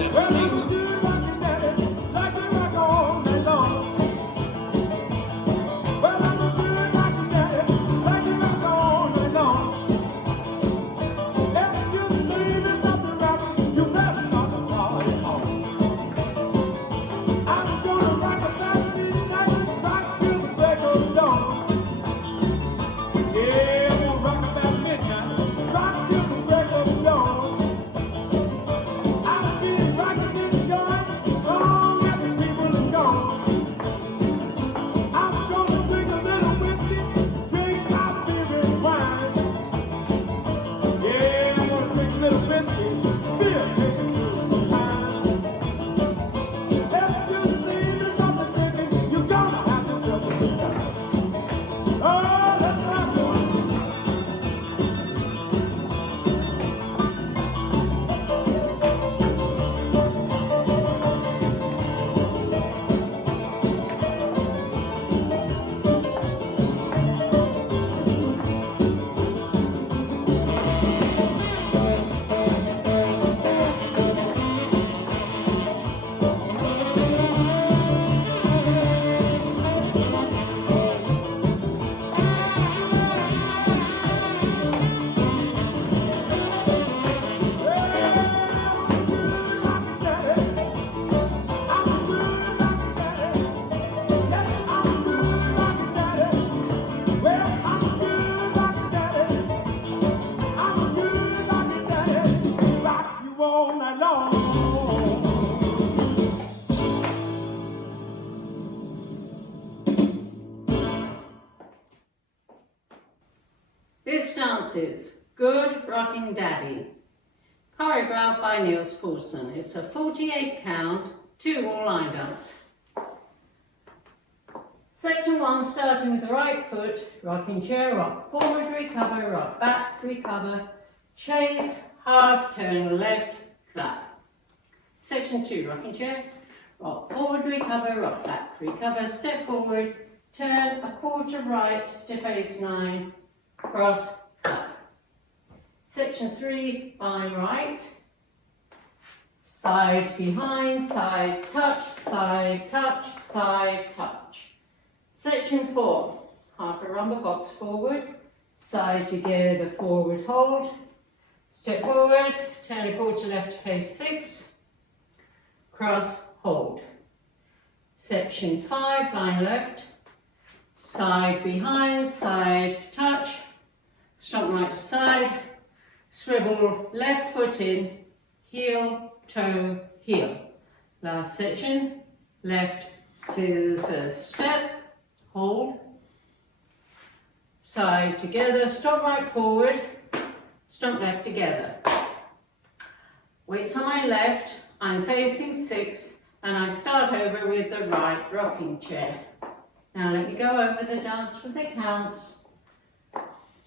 7, Well, 8. I'm a good rockin' daddy, like to rock all night long. Well, I'm a good rockin' daddy, like to rock all night long. If you see me stop the rapping, you better stop the party on. I'm gonna rock a family tonight, rock till the break of dawn. Yeah, I'm gonna rock about midnight, rock till the break of dawn. I've been rocking this joint long after people are gone. I'm gonna drink a little whiskey, drink my favorite wine. Yeah, I'm gonna drink a little whiskey, beer takes me some time. If you see me stop the drinking, you're gonna have yourself a good time. Oh, let's rock on. This dance is Good Rockin Daddy, choreographed by Niels Poulsen. It's a 48 count, 2-wall line dance. Section 1, starting with the right foot, rocking chair, rock forward, recover, rock back, recover, chase, half, turn left, clap. Section 2, rocking chair, rock forward, recover, rock back, recover, step forward, turn a quarter right to face 9, cross, clap. Section 3, bind right, side behind, side touch, side touch, side touch. Section 4, half a rumba box forward, side together, forward hold, step forward, turn a quarter left to face 6, cross, hold. Section 5, line left, side behind, side touch, stomp right to side, swivel left foot in, heel, toe, heel. Last section, left scissors step, hold, side together, stomp right forward, stomp left together. Weights on my left, I'm facing 6, and I start over with the right rocking chair. Now let me go over the dance with the counts.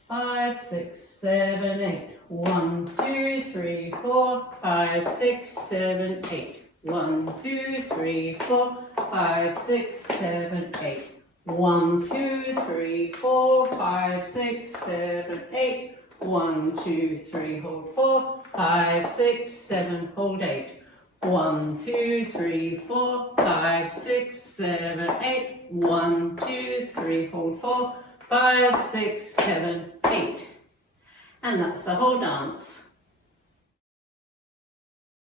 5, 6, 7, 8. 1, 2, 3, 4, 5, 6, 7, 8. 1, 2, 3, 4, 5, 6, 7, 8. 1, 2, 3, 4, 5, 6, 7, 8. 1, 2, 3, hold 4, 5, 6, 7, hold 8. 1, 2, 3, 4, 5, 6, 7, 8. 1, 2, 3, hold 4, 5, 6, 7, 8. And that's the whole dance.